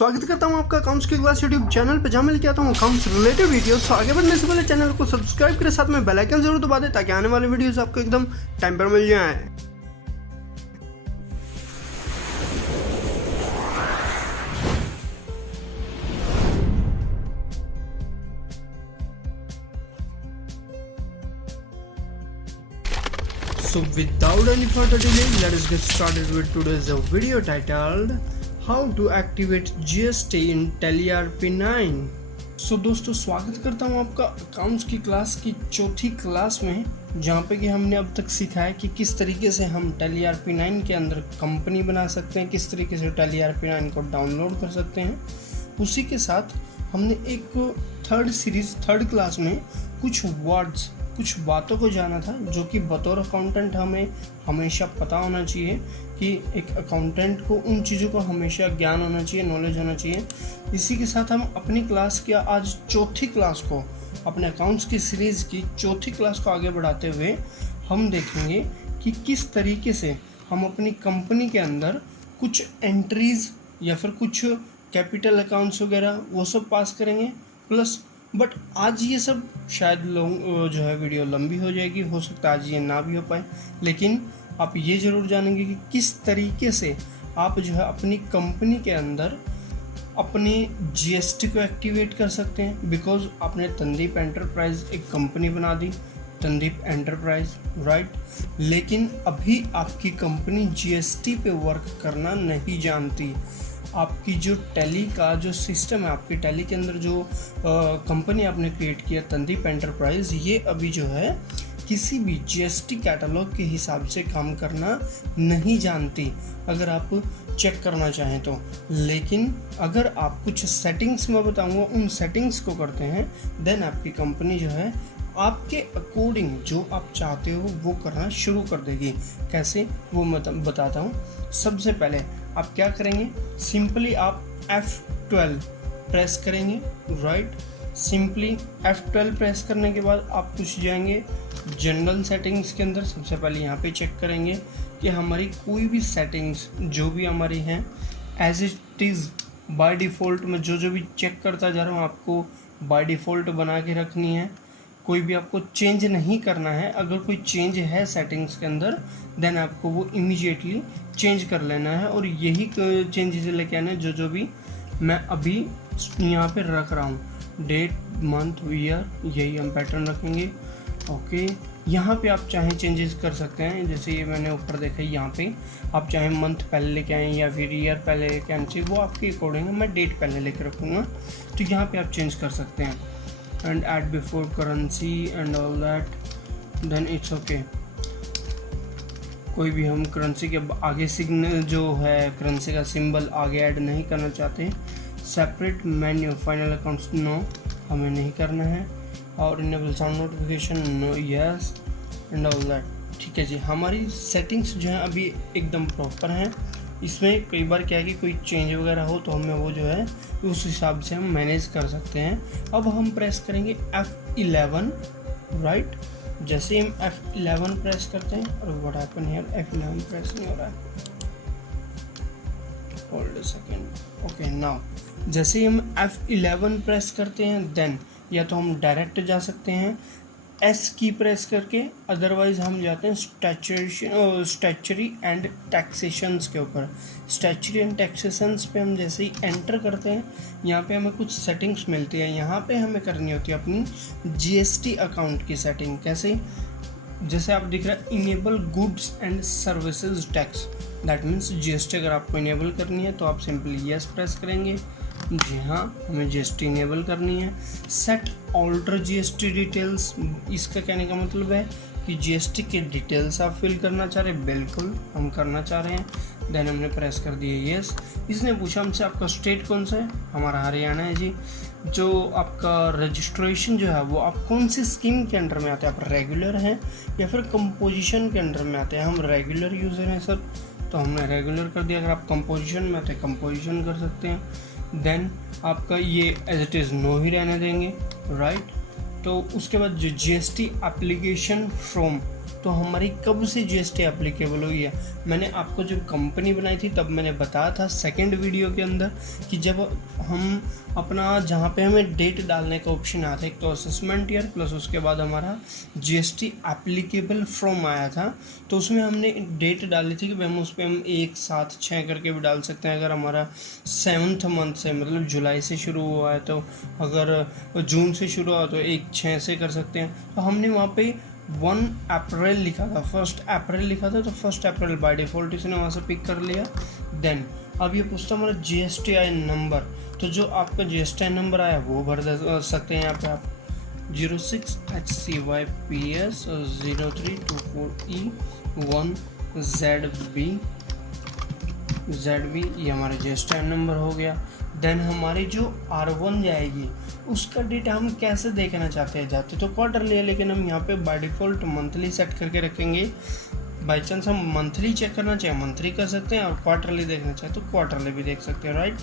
स्वागत करता हूं आपका अकाउंट्स की क्लास यूट्यूब चैनल पे, जहां मैं लेके आता हूं अकाउंट्स रिलेटेड वीडियोस। तो आगे बढ़ने से पहले चैनल को सब्सक्राइब करें, साथ में बेल आइकन जरूर दबा दें ताकि आने वाले वीडियोस आपको एकदम टाइम पर मिल जाए। So without any further delay, let us get started with today's video titled How to Activate GST in Tally RP9। So दोस्तों, स्वागत करता हूँ आपका अकाउंट्स की क्लास की चौथी क्लास में, जहाँ पे कि हमने अब तक सीखा है कि किस तरीके से हम Tally RP9 के अंदर कंपनी बना सकते हैं, किस तरीके से Tally RP9 को डाउनलोड कर सकते हैं। उसी के साथ हमने एक थर्ड क्लास में कुछ बातों को जाना था, जो कि बतौर अकाउंटेंट हमें हमेशा पता होना चाहिए कि एक अकाउंटेंट को उन चीज़ों को हमेशा ज्ञान होना चाहिए, नॉलेज होना चाहिए। इसी के साथ हम अपनी क्लास की आज चौथी क्लास को, अपने अकाउंट्स की सीरीज़ की चौथी क्लास को आगे बढ़ाते हुए हम देखेंगे कि किस तरीके से हम अपनी कंपनी के अंदर कुछ एंट्रीज़ या फिर कुछ कैपिटल अकाउंट्स वगैरह वो सब पास करेंगे। बट आज ये सब शायद जो है वीडियो लंबी हो जाएगी, हो सकता है आज ये ना भी हो पाए, लेकिन आप ये ज़रूर जानेंगे कि किस तरीके से आप जो है अपनी कंपनी के अंदर अपनी जीएसटी को एक्टिवेट कर सकते हैं। बिकॉज आपने तंदीप एंटरप्राइज एक कंपनी बना दी, तंदीप एंटरप्राइज, राइट, लेकिन अभी आपकी कंपनी जीएसटी पे वर्क करना नहीं जानती। आपकी जो टैली का जो सिस्टम है, आपकी टैली के अंदर जो कंपनी आपने क्रिएट किया तंदीप एंटरप्राइज, ये अभी जो है किसी भी जीएसटी कैटलॉग के हिसाब से काम करना नहीं जानती, अगर आप चेक करना चाहें तो। लेकिन अगर आप कुछ सेटिंग्स में बताऊंगा, उन सेटिंग्स को करते हैं, देन आपकी कंपनी जो है आपके अकॉर्डिंग जो आप चाहते हो वो करना शुरू कर देगी। कैसे, वो मैं बताता हूँ। सबसे पहले आप क्या करेंगे, सिंपली आप F12 प्रेस करेंगे, राइट। सिंपली F12 प्रेस करने के बाद आप कुछ जाएंगे जनरल सेटिंग्स के अंदर। सबसे पहले यहाँ पे चेक करेंगे कि हमारी कोई भी सेटिंग्स जो भी हमारी हैं as it is by default में जो भी चेक करता जा रहा हूँ, आपको बाय डिफ़ॉल्ट बना के रखनी है, कोई भी आपको चेंज नहीं करना है। अगर कोई चेंज है सेटिंग्स के अंदर, देन आपको वो इमीडिएटली चेंज कर लेना है, और यही चेंजेस लेके आना है जो भी मैं अभी यहाँ पे रख रहा हूँ। डेट, मंथ, ईयर, यही हम पैटर्न रखेंगे। ओके, यहाँ पे आप चाहें चेंजेस कर सकते हैं, जैसे ये मैंने ऊपर देखा, यहाँ पे आप चाहें मंथ पहले लेके आएँ या फिर ईयर पहले लेके आना चाहिए, वो आपके अकॉर्डिंग है। मैं डेट पहले लेके रखूँगा, तो यहाँ पे आप चेंज कर सकते हैं। and add before currency and all that, then it's okay। कोई भी हम करेंसी के आगे सिग्नल जो है करेंसी का सिंबल आगे ऐड नहीं करना चाहते। Separate menu final accounts no, हमें नहीं करना है। और enable sound notification no, yes, and all that. ठीक है जी, हमारी सेटिंग्स जो है अभी एकदम प्रॉपर हैं। इसमें कई बार क्या है कि कोई चेंज वगैरह हो तो हमें वो जो है उस हिसाब से हम मैनेज कर सकते हैं। अब हम प्रेस करेंगे F11, राइट। जैसे हम F11 प्रेस करते हैं, और what happen here, F11 press नहीं हो रहा है, hold a second. Okay, now जैसे ही हम F11 प्रेस करते हैं, देन या तो हम डायरेक्ट जा सकते हैं S की प्रेस करके, अदरवाइज हम जाते हैं स्टैचुरी एंड टैक्सेशंस के ऊपर। स्टैचुरी एंड टैक्सेशंस पे हम जैसे ही एंटर करते हैं, यहाँ पे हमें कुछ सेटिंग्स मिलती है। यहाँ पे हमें करनी होती है अपनी जीएसटी अकाउंट की सेटिंग। कैसे, जैसे आप दिख रहा है enable goods and services tax, that means GST अगर आपको इनेबल करनी है तो आप सिंपली यस प्रेस करेंगे। जी हाँ, हमें जीएसटी इनेबल करनी है। सेट ऑल्टर जीएसटी डिटेल्स, इसका कहने का मतलब है कि जीएसटी के डिटेल्स आप फिल करना चाह रहे हैं, बिल्कुल हम करना चाह रहे हैं। देन हमने प्रेस कर दिया यस। इसने पूछा हमसे आपका स्टेट कौन सा है, हमारा हरियाणा है जी। जो आपका रजिस्ट्रेशन जो है वो आप कौन सी स्कीम के अंडर में आते हैं, आप रेगुलर हैं या फिर कंपोजिशन के अंडर में आते हैं। हम रेगुलर यूज़र हैं सर, तो हमने रेगुलर कर दिया। अगर आप कंपोजिशन में आते हैं, कंपोजिशन कर सकते हैं। देन आपका ये एज इट इज़ नो ही रहने देंगे, राइट। तो उसके बाद जो जीएसटी एप्लीकेशन फ्रॉम तो हमारी कब से जीएसटी एप्लीकेबल हुई है। मैंने आपको जब कंपनी बनाई थी तब मैंने बताया था सेकंड वीडियो के अंदर कि जब हम अपना जहाँ पे हमें डेट डालने का ऑप्शन आया था, एक तो असेसमेंट ईयर प्लस उसके बाद हमारा जीएसटी एप्लीकेबल फ्रॉम आया था, तो उसमें हमने डेट डाली थी कि भाई हम उस पर हम 1, 7, 6 करके भी डाल सकते हैं। अगर हमारा 7th मंथ से मतलब जुलाई से शुरू हुआ है, तो अगर जून से शुरू हुआ तो 1, 6 से कर सकते हैं। तो हमने वहाँ पे 1 अप्रैल लिखा था, 1 अप्रैल लिखा था, तो 1 अप्रैल बाय डिफ़ॉल्ट इसने वहाँ से पिक कर लिया। देन अब ये पूछता हमारा GSTI नंबर, तो जो आपका GSTI नंबर आया वो भर दे सकते हैं यहाँ पे आप 06HCYPS 0324E1ZB ये हमारा GSTI नंबर हो गया। देन हमारी जो R1 जाएगी उसका डेट हम कैसे देखना चाहते हैं, जाते तो क्वार्टरली है, लेकिन हम यहाँ पे बाय डिफ़ॉल्ट मंथली सेट करके रखेंगे। बाई चांस हम मंथली चेक करना चाहें मंथली कर सकते हैं, और क्वार्टरली देखना चाहें तो क्वार्टरली भी देख सकते हैं, राइट।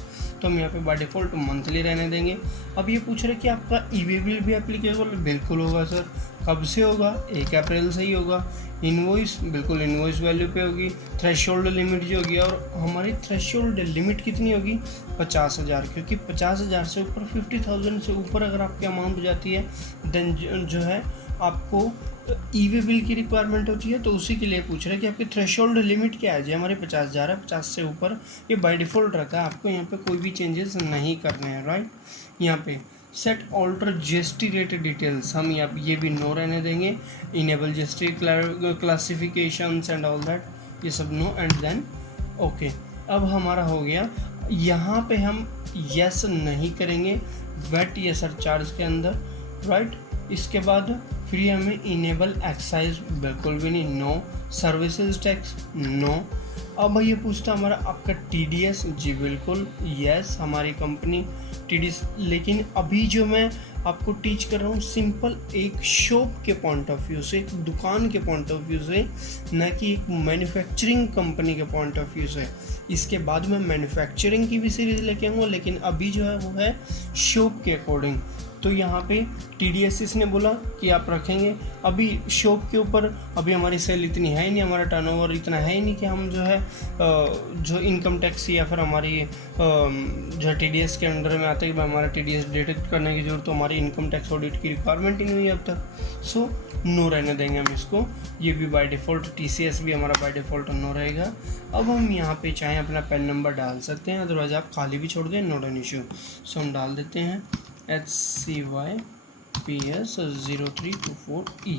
तो हम यहाँ पे बाय डिफ़ॉल्ट मंथली रहने देंगे। अब ये पूछ रहे कि आपका ई-वे बिल भी एप्लीकेबल, बिल्कुल होगा सर। कब से होगा? 1 अप्रैल से ही होगा। इनवॉइस, बिल्कुल इनवॉइस वैल्यू पे होगी। थ्रेशोल्ड लिमिट जो होगी, और हमारी थ्रेशोल्ड लिमिट कितनी होगी? 50,000, क्योंकि 50,000 से ऊपर 50,000 से ऊपर अगर आपकी अमाउंट जाती है देन जो है आपको ई-वे बिल की रिक्वायरमेंट होती है। तो उसी के लिए पूछ रहे हैं कि आपकी थ्रेशोल्ड लिमिट क्या है। जो हमारे 50,000 है, 50 से ऊपर ये बाय डिफ़ॉल्ट रहता है, आपको यहाँ पे कोई भी चेंजेस नहीं करने हैं, राइट। यहाँ पे set alter GST rate details, हम ये भी नो रहने देंगे। Enable GST classifications and all that, ये सब नो, एंड देन ओके। अब हमारा हो गया, यहाँ पे हम यस नहीं करेंगे वैट या सरचार्ज के अंदर, राइट। इसके बाद फिर हमें इनेबल एक्साइज, बिल्कुल भी नहीं, नो। Services tax, no. अब ये पूछता हमारा आपका TDS, जी बिल्कुल यस, हमारी कंपनी TDS। लेकिन अभी जो मैं आपको टीच कर रहा हूँ सिंपल एक शॉप के पॉइंट ऑफ व्यू से, एक दुकान के पॉइंट ऑफ व्यू से, न कि एक मैन्युफैक्चरिंग कंपनी के पॉइंट ऑफ व्यू से। इसके बाद मैं मैन्युफैक्चरिंग की भी सीरीज़ लेके आऊँगा, लेकिन अभी जो है वो है शॉप के अकॉर्डिंग। तो यहाँ पे TDS इसने बोला कि आप रखेंगे। अभी शॉप के ऊपर अभी हमारी सेल इतनी है ही नहीं, हमारा टर्नओवर इतना है ही नहीं कि हम जो है जो इनकम टैक्स या फिर हमारी जो TDS के अंडर में आता है कि हमारा TDS डिडक्ट करने की जरूरत, तो हमारी इनकम टैक्स ऑडिट की रिक्वायरमेंट ही नहीं हुई अब तक। सो नो रहने देंगे हम इसको। ये भी बाय डिफ़ॉल्ट, TCS भी हमारा बाय डिफ़ॉल्ट नो रहेगा। अब हम यहाँ पे चाहें अपना पैन नंबर डाल सकते हैं, अदरवाइज आप खाली भी छोड़ दें, नोट एन इशू। सो हम डाल देते हैं HCYPS 0324E,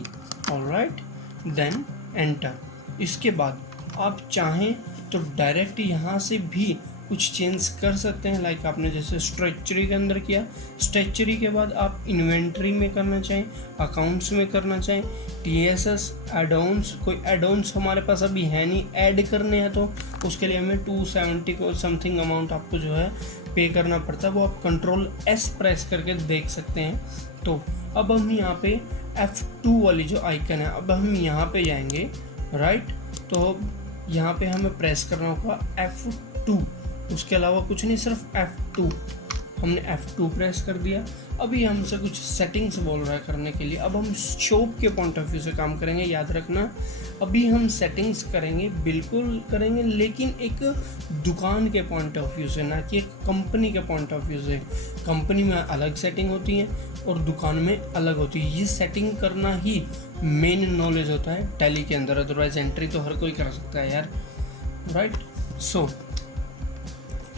alright. Then enter. इसके बाद आप चाहें तो डायरेक्ट यहाँ से भी कुछ चेंज कर सकते हैं, लाइक आपने जैसे स्ट्रक्चरी के अंदर किया। स्ट्रक्चरी के बाद आप इन्वेंट्री में करना चाहें, अकाउंट्स में करना चाहें, TSS एड-ऑन्स, कोई एड-ऑन्स हमारे पास अभी है नहीं, ऐड करने हैं तो उसके लिए हमें 270 को समथिंग अमाउंट आपको जो है पे करना पड़ता है, वो आप Ctrl+S प्रेस करके देख सकते हैं। तो अब हम यहाँ पे F2 वाली जो आइकन है, अब हम यहाँ पे जाएंगे, राइट। तो यहाँ पे हमें प्रेस करना होगा F2, उसके अलावा कुछ नहीं, सिर्फ F2। हमने F2 प्रेस कर दिया। अभी हमसे कुछ सेटिंग्स बोल रहा है करने के लिए। अब हम शॉप के पॉइंट ऑफ व्यू से काम करेंगे, याद रखना। अभी हम सेटिंग्स करेंगे, बिल्कुल करेंगे, लेकिन एक दुकान के पॉइंट ऑफ व्यू से, ना कि एक कंपनी के पॉइंट ऑफ व्यू से। कंपनी में अलग सेटिंग होती है और दुकान में अलग होती है। ये सेटिंग करना ही मेन नॉलेज होता है टैली के अंदर, अदरवाइज एंट्री तो हर कोई कर सकता है यार, राइट। सो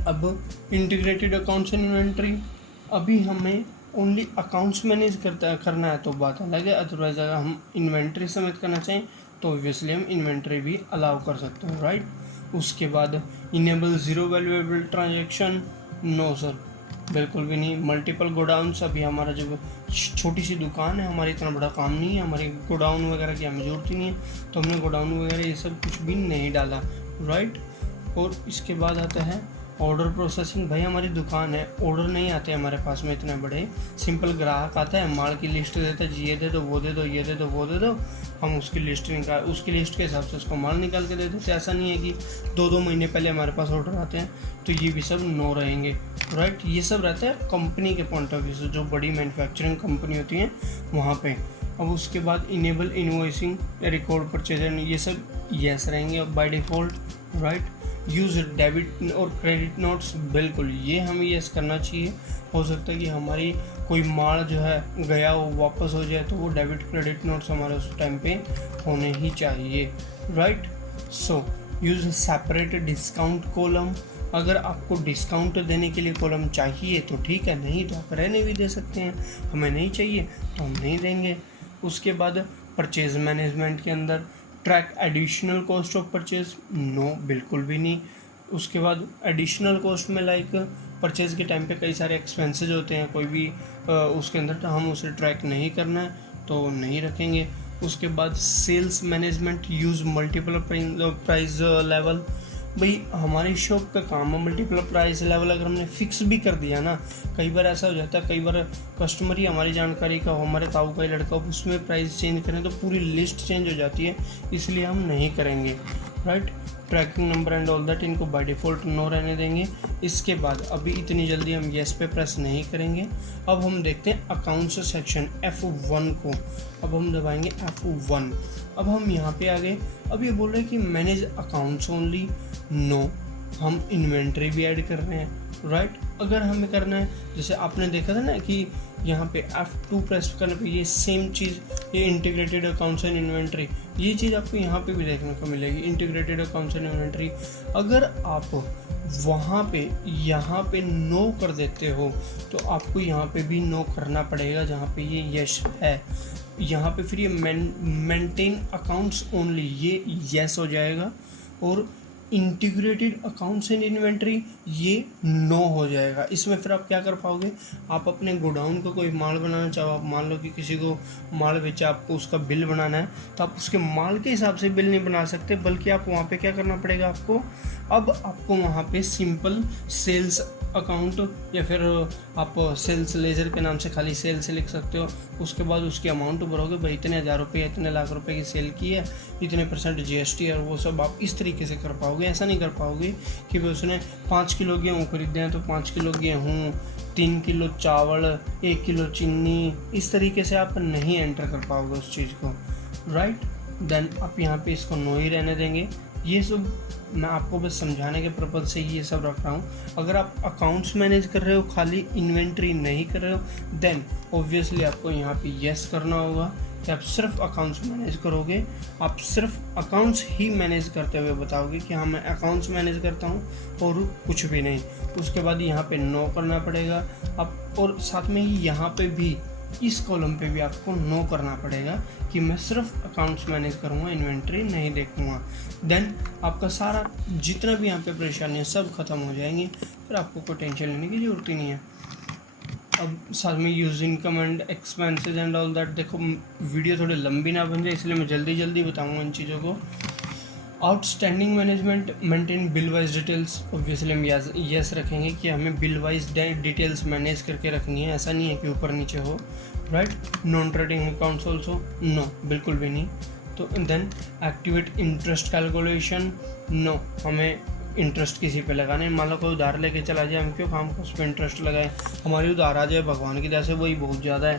अब इंटीग्रेटेड अकाउंट्स एंड इन्वेंट्री, अभी हमें ओनली अकाउंट्स मैनेज करना है तो बात अलग है, अदरवाइज अगर हम इन्वेंट्री समेत करना चाहें तो ऑब्वियसली हम इन्वेंट्री भी अलाउ कर सकते हैं, राइट। उसके बाद enable zero valuable transaction, no sir, बिल्कुल भी नहीं। मल्टीपल गोडाउन्स, अभी हमारा जो छोटी सी दुकान है, हमारी इतना बड़ा काम नहीं है, हमारी गोडाउन वगैरह की हमें ज़रूरत ही नहीं है, तो हमने गोडाउन वगैरह ये सब कुछ भी नहीं डाला, राइट। और इसके बाद आता है ऑर्डर प्रोसेसिंग। भाई हमारी दुकान है, ऑर्डर नहीं आते हमारे पास में इतने बड़े, सिंपल ग्राहक आता है, माल की लिस्ट देता है, जी ये दे दो, वो दे दो, ये दे दो, वो दे दो, हम उसकी लिस्ट के हिसाब से उसको माल निकाल के दे देते हैं। ऐसा नहीं है कि 2-2 महीने पहले हमारे पास ऑर्डर आते हैं, तो ये भी सब नो रहेंगे, राइट। ये सब रहता है कंपनी के पॉइंट ऑफ व्यू से, जो बड़ी मैन्युफैक्चरिंग कंपनी होती हैं वहाँ पे। अब उसके बाद इनेबल इनवॉइसिंग, रिकॉर्ड परचेज, ये सब यस रहेंगे by default, right. Use debit और क्रेडिट नोट्स, बिल्कुल ये हमें यस करना चाहिए। हो सकता है कि हमारी कोई माल जो है गया वो वापस हो जाए, तो वो डेबिट क्रेडिट नोट्स हमारे उस टाइम पे होने ही चाहिए, right. So use separate discount column, अगर आपको डिस्काउंट देने के लिए कॉलम चाहिए तो ठीक है, नहीं तो आप रहने भी दे सकते हैं। हमें नहीं चाहिए तो हम नहीं देंगे। उसके बाद परचेज मैनेजमेंट के अंदर track additional cost of purchase, no बिल्कुल भी नहीं। उसके बाद एडिशनल कॉस्ट में लाइक परचेज के टाइम पे कई सारे एक्सपेंसेस होते हैं कोई भी उसके अंदर, तो हम उसे ट्रैक नहीं करना है तो नहीं रखेंगे। उसके बाद sales management, use multiple price level, भाई हमारी शॉप का काम है मल्टीपल प्राइस लेवल अगर हमने फिक्स भी कर दिया ना, कई बार ऐसा हो जाता है, कई बार कस्टमर ही हमारी जानकारी का हो, हमारे ताऊ का ही लड़का हो, उसमें प्राइस चेंज करें तो पूरी लिस्ट चेंज हो जाती है, इसलिए हम नहीं करेंगे, right. Tracking number and all that, इनको बाय डिफ़ॉल्ट नो रहने देंगे। इसके बाद अभी इतनी जल्दी हम येस पे प्रेस नहीं करेंगे। अब हम देखते हैं अकाउंट्स सेक्शन F1 को, अब हम दबाएंगे F1। अब हम यहाँ पे आ गए। अब ये बोल रहे हैं कि मैनेज अकाउंट्स ओनली, नो, हम इन्वेंट्री भी ऐड कर रहे हैं, राइट। अगर हमें करना है, जैसे आपने देखा था ना कि यहाँ पे F2 प्रेस करने पे ये सेम चीज़, ये इंटीग्रेटेड अकाउंट्स एंड इन्वेंट्री, ये चीज़ आपको यहाँ पे भी देखने को मिलेगी, इंटीग्रेटेड अकाउंट्स एंड इन्वेंट्री। अगर आप वहाँ पे यहाँ पे नो कर देते हो तो आपको यहाँ पे भी नो करना पड़ेगा, जहाँ पे ये यस है। यहाँ पे फिर ये मेंटेन अकाउंट्स ओनली, ये यस हो जाएगा, और इंटीग्रेटेड अकाउंट्स एंड इन्वेंट्री ये नो हो जाएगा। इसमें फिर आप क्या कर पाओगे, आप अपने गोडाउन का कोई माल बनाना चाहो, आप मान लो कि किसी को माल बेचा, आपको उसका बिल बनाना है, तो आप उसके माल के हिसाब से बिल नहीं बना सकते, बल्कि आप वहाँ पे क्या करना पड़ेगा आपको, अब आपको वहाँ पे सिंपल सेल्स अकाउंट या फिर आप सेल्स लेजर के नाम से खाली सेल्स लिख सकते हो। उसके बाद उसकी अमाउंट भरोगे, भाई इतने हज़ार रुपये इतने लाख रुपए की सेल की है, इतने % GST है, और वो सब आप इस तरीके से कर पाओगे। ऐसा नहीं कर पाओगे कि भाई उसने 5 किलो गेहूँ खरीदे हैं तो 5 किलो गेहूँ, 3 किलो चावल, 1 किलो चीनी, इस तरीके से आप नहीं एंटर कर पाओगे उस चीज़ को, राइट। देन आप यहाँ पे इसको नो ही रहने देंगे। ये सब मैं आपको बस समझाने के पर्पज़ से ये सब रख रहा हूँ। अगर आप अकाउंट्स मैनेज कर रहे हो, खाली इन्वेंट्री नहीं कर रहे हो, देन ऑब्वियसली आपको यहाँ पे यस करना होगा कि आप सिर्फ अकाउंट्स मैनेज करोगे। आप सिर्फ अकाउंट्स ही मैनेज करते हुए बताओगे कि हाँ मैं अकाउंट्स मैनेज करता हूँ और कुछ भी नहीं। उसके बाद यहाँ पे नो करना पड़ेगा आप, और साथ में ही यहाँ पे भी इस कॉलम पे भी आपको नो करना पड़ेगा कि मैं सिर्फ अकाउंट्स मैनेज करूँगा, इन्वेंट्री नहीं देखूँगा। देन आपका सारा जितना भी यहाँ पे परेशानी है सब खत्म हो जाएंगी, फिर आपको कोई टेंशन लेने की ज़रूरत ही नहीं है। अब साथ में use income and expenses and all that, देखो वीडियो थोड़ी लंबी ना बन जाए इसलिए मैं जल्दी जल्दी बताऊँगा इन चीज़ों को। Outstanding management, maintain bill wise details, obviously हम यस रखेंगे कि हमें बिल वाइज डिटेल्स मैनेज करके रखनी है, ऐसा नहीं है कि ऊपर नीचे हो, right. Non trading accounts also no, बिल्कुल भी नहीं। तो then activate interest calculation, no, हमें इंटरेस्ट किसी पे लगाने, मान लो कोई उधार लेके चला जाए, हम क्यों काम को उस पर इंटरेस्ट लगाए, हमारी उधार आ जाए भगवान की दया से वही बहुत ज़्यादा है,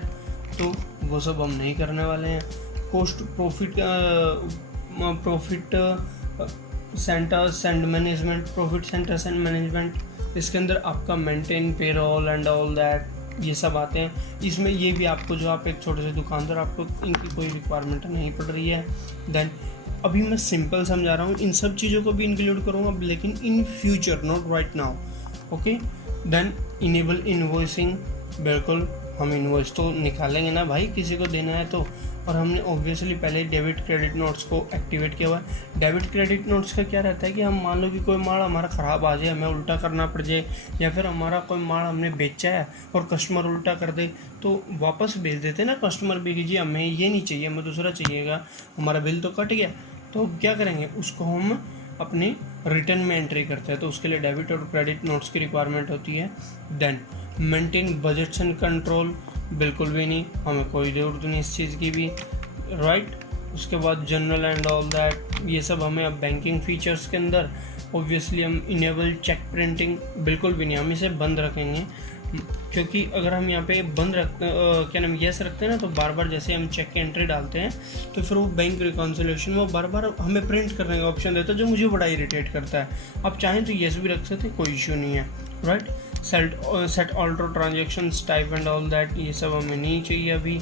तो वो सब हम नहीं करने वाले हैं। Cost profit centres and management, profit centres and management, इसके अंदर आपका maintain payroll and all that, ये सब आते हैं। इसमें ये भी आपको, जो आप एक छोटे से दुकानदार, आपको इनकी कोई रिक्वायरमेंट नहीं पड़ रही है। देन अभी मैं सिंपल समझा रहा हूँ, इन सब चीज़ों को भी इंक्लूड करूँगा लेकिन in future, not right now, okay. Then enable invoicing, बिल्कुल हम इनवॉइस तो निकालेंगे ना भाई, किसी को देना है तो। और हमने ऑब्वियसली पहले डेबिट क्रेडिट नोट्स को एक्टिवेट किया हुआ है। डेबिट क्रेडिट नोट्स का क्या रहता है कि हम मान लो कि कोई माल हमारा ख़राब आ जाए, हमें उल्टा करना पड़ जाए, या फिर हमारा कोई माल हमने बेचा है और कस्टमर उल्टा कर दे, तो वापस भेज देते ना कस्टमर भी कि जी हमें ये नहीं चाहिए, हमें दूसरा चाहिएगा, हमारा बिल तो कट गया। तो क्या करेंगे, उसको हम अपने रिटर्न में एंट्री करते हैं, तो उसके लिए डेबिट और क्रेडिट नोट्स की रिक्वायरमेंट होती है। Then maintain budgets and control, बिल्कुल भी नहीं, हमें कोई ज़रूरत नहीं इस चीज़ की भी, राइट। उसके बाद जनरल एंड ऑल दैट, ये सब हमें अब बैंकिंग फीचर्स के अंदर ऑब्वियसली हम इनेबल चेक प्रिंटिंग बिल्कुल भी नहीं, हम इसे बंद रखेंगे, क्योंकि अगर हम यहाँ पे बंद क्या नाम यस रखते हैं ना, तो बार बार जैसे हम चेक की एंट्री डालते हैं तो फिर वो बैंक रिकॉन्सिलेशन में बार बार हमें प्रिंट करने का ऑप्शन देता है, जो मुझे बड़ा इरिटेट करता है। आप चाहें तो यस भी रख सकते हैं, कोई इशू नहीं है, राइट। सेट ऑल्ट्रो transactions type and all that, ये सब हमें नहीं चाहिए अभी,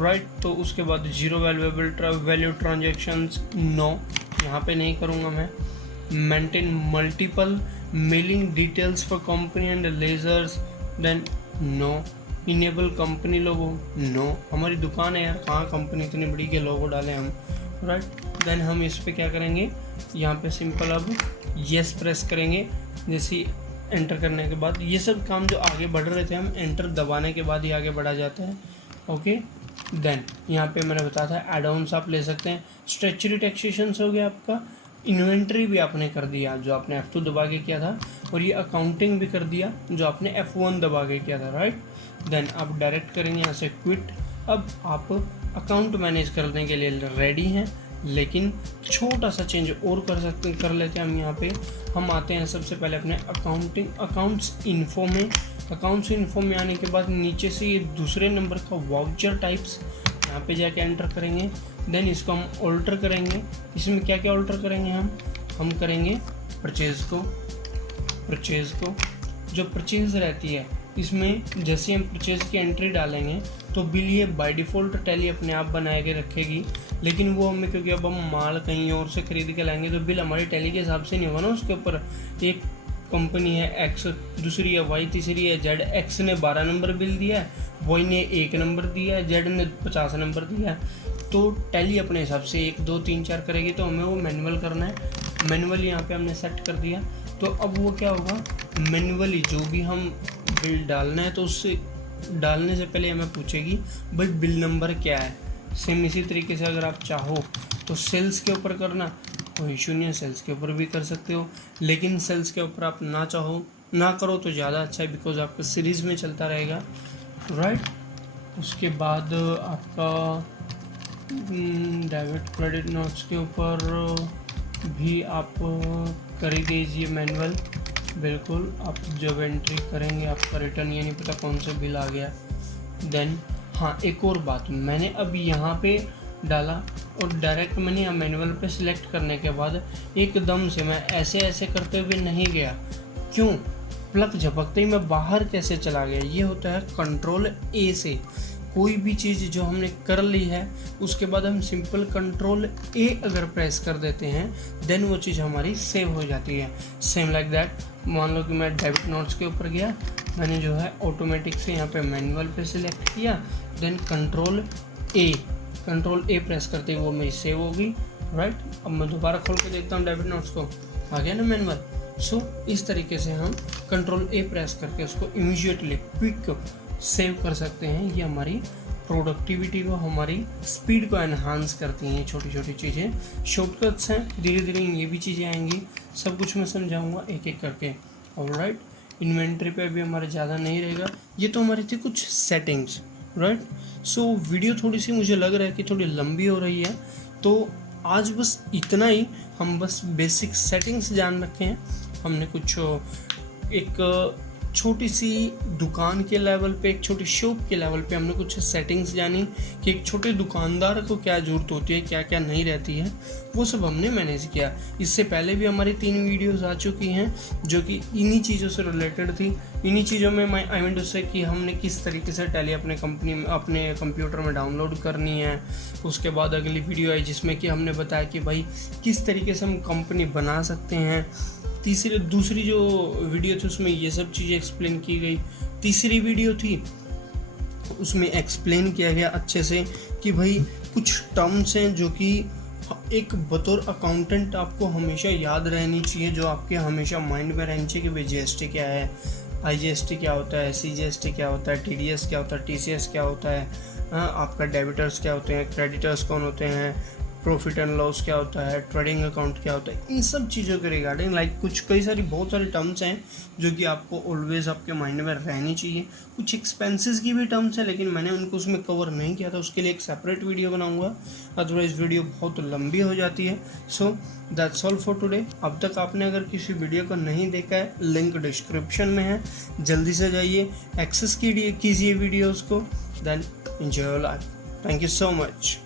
राइट। तो उसके बाद जीरो वैल्यू ट्रांजेक्शंस, नो, यहाँ पे नहीं करूँगा मैं। Maintain multiple mailing details for company and ledgers, then no. Enable company logo, no, हमारी दुकान है यार, कहाँ कंपनी इतनी बड़ी के लोगो डालें हम, राइट। देन हम इस पे क्या करेंगे, यहाँ पे सिंपल अब येस प्रेस करेंगे। जैसे एंटर करने के बाद ये सब काम जो आगे बढ़ रहे थे हम एंटर दबाने के बाद ही आगे बढ़ा जाता है, ओके। देन यहाँ पे मैंने बताया था एड ऑन्स आप ले सकते हैं। स्ट्रेचरी टैक्सेशंस हो गया आपका, इन्वेंट्री भी आपने कर दिया जो आपने F2 दबा के किया था, और ये अकाउंटिंग भी कर दिया जो आपने F1 दबा के किया था, राइट। देन आप डायरेक्ट करेंगे यहाँ से क्विट। अब आप अकाउंट मैनेज करने के लिए रेडी हैं, लेकिन छोटा सा चेंज और कर लेते हैं हम यहाँ पे। हम आते हैं सबसे पहले अपने अकाउंट्स इन्फो में। अकाउंट्स इन्फो में आने के बाद नीचे से ये दूसरे नंबर का वाउचर टाइप्स यहाँ पे जाके एंटर करेंगे। देन इसको हम ऑल्टर करेंगे। इसमें क्या क्या ऑल्टर करेंगे हम करेंगे परचेज़ को जो परचेज़ रहती है, इसमें जैसे हम परचेज़ की एंट्री डालेंगे तो बिल ये बाय डिफ़ॉल्ट टैली अपने आप बना के रखेगी, लेकिन वो हमें, क्योंकि अब हम माल कहीं और से खरीद के लाएंगे तो बिल हमारी टैली के हिसाब से नहीं होगा ना। उसके ऊपर एक कंपनी है एक्स, दूसरी है वाई, तीसरी है जेड। एक्स ने 12 नंबर बिल दिया है, वाई ने 1 नंबर दिया है, जेड ने 50 नंबर दिया है। तो टैली अपने हिसाब से 1 2 3 4 करेगी, तो हमें वो मैनुअल करना है। मैनुअल यहाँ पे हमने सेट कर दिया। तो अब वो क्या होगा, मैनुअली जो भी हम बिल डालना है तो उससे डालने से पहले हमें पूछेगी भाई बिल नंबर क्या है। सेम इसी तरीके से अगर आप चाहो तो सेल्स के ऊपर करना, कोई इशू नहीं है, सेल्स के ऊपर भी कर सकते हो, लेकिन सेल्स के ऊपर आप ना करो तो ज़्यादा अच्छा है, बिकॉज आपका सीरीज़ में चलता रहेगा, राइट। उसके बाद आपका डेबिट क्रेडिट नोट्स के ऊपर भी आप कर ही दीजिए मैनुअल, बिल्कुल। आप जब एंट्री करेंगे आपका रिटर्न, ये नहीं पता कौन सा बिल आ गया। देन हाँ, एक और बात, मैंने अभी यहाँ पे डाला और डायरेक्ट मैंने यहाँ मैनुअल पे सिलेक्ट करने के बाद एकदम से मैं ऐसे करते हुए नहीं गया। क्यों? प्लग झपकते ही मैं बाहर कैसे चला गया? ये होता है कंट्रोल ए से। कोई भी चीज़ जो हमने कर ली है उसके बाद हम सिंपल कंट्रोल ए अगर प्रेस कर देते हैं देन वो चीज़ हमारी सेव हो जाती है। सेम लाइक दैट, मान लो कि मैं डेबिट नोट्स के ऊपर गया, मैंने जो है ऑटोमेटिक से यहाँ पे मैनुअल पे सिलेक्ट किया, देन कंट्रोल ए प्रेस करते ही वो मेरी सेव होगी, राइट। अब मैं दोबारा खोल के देखता हूँ डेबिट नोट्स को, आ गया ना मैनुअल। सो इस तरीके से हम कंट्रोल ए प्रेस करके उसको इमीडिएटली क्विक सेव कर सकते हैं। ये हमारी प्रोडक्टिविटी को, हमारी स्पीड को एनहांस करती हैं। छोटी छोटी चीज़ें शॉर्टकट्स हैं, धीरे धीरे ये भी चीज़ें आएंगी, सब कुछ मैं समझाऊंगा एक एक करके, ऑलराइट। इन्वेंट्री पे भी हमारे ज़्यादा नहीं रहेगा। ये तो हमारी थी कुछ सेटिंग्स, राइट। सो वीडियो थोड़ी सी मुझे लग रहा है कि थोड़ी लंबी हो रही है, तो आज बस इतना ही। हम बस बेसिक सेटिंग्स जान रखे हैं। हमने कुछ एक छोटी सी दुकान के लेवल पे, एक छोटी शॉप के लेवल पे हमने कुछ सेटिंग्स जानी कि एक छोटे दुकानदार को क्या ज़रूरत होती है, क्या क्या नहीं रहती है, वो सब हमने मैनेज किया। इससे पहले भी हमारी 3 वीडियोस आ चुकी हैं जो कि इन्हीं चीज़ों से रिलेटेड थी। इन्हीं चीज़ों में आई मीन टू से कि हमने किस तरीके से टैली अपने कंपनी में, अपने कंप्यूटर में डाउनलोड करनी है। उसके बाद अगली वीडियो आई जिसमें कि हमने बताया कि भाई किस तरीके से हम कंपनी बना सकते हैं। दूसरी जो वीडियो थी उसमें ये सब चीज़ें एक्सप्लेन की गई। तीसरी वीडियो थी उसमें एक्सप्लेन किया गया अच्छे से कि भाई कुछ टर्म्स हैं जो कि एक बतौर अकाउंटेंट आपको हमेशा याद रहनी चाहिए, जो आपके हमेशा माइंड में रहनी चाहिए कि भाई जीएसटी क्या है, आईजीएसटी क्या होता है, सीजीएसटी क्या होता है, टीडीएस क्या होता है, टीसीएस क्या होता है, आपका डेबिटर्स क्या होते हैं, क्रेडिटर्स कौन होते हैं, प्रॉफिट एंड लॉस क्या होता है, ट्रेडिंग अकाउंट क्या होता है, इन सब चीज़ों के रिगार्डिंग लाइक बहुत सारी टर्म्स हैं जो कि आपको ऑलवेज आपके माइंड में रहनी चाहिए। कुछ एक्सपेंसेस की भी टर्म्स हैं लेकिन मैंने उनको उसमें कवर नहीं किया था, उसके लिए एक सेपरेट वीडियो बनाऊंगा, अदरवाइज वीडियो बहुत लंबी हो जाती है। So that's all for today. अब तक आपने अगर किसी वीडियो को नहीं देखा है, लिंक डिस्क्रिप्शन में है, जल्दी से जाइए, एक्सेस कीजिए वीडियोज़ को, then enjoy your life. Thank you so much.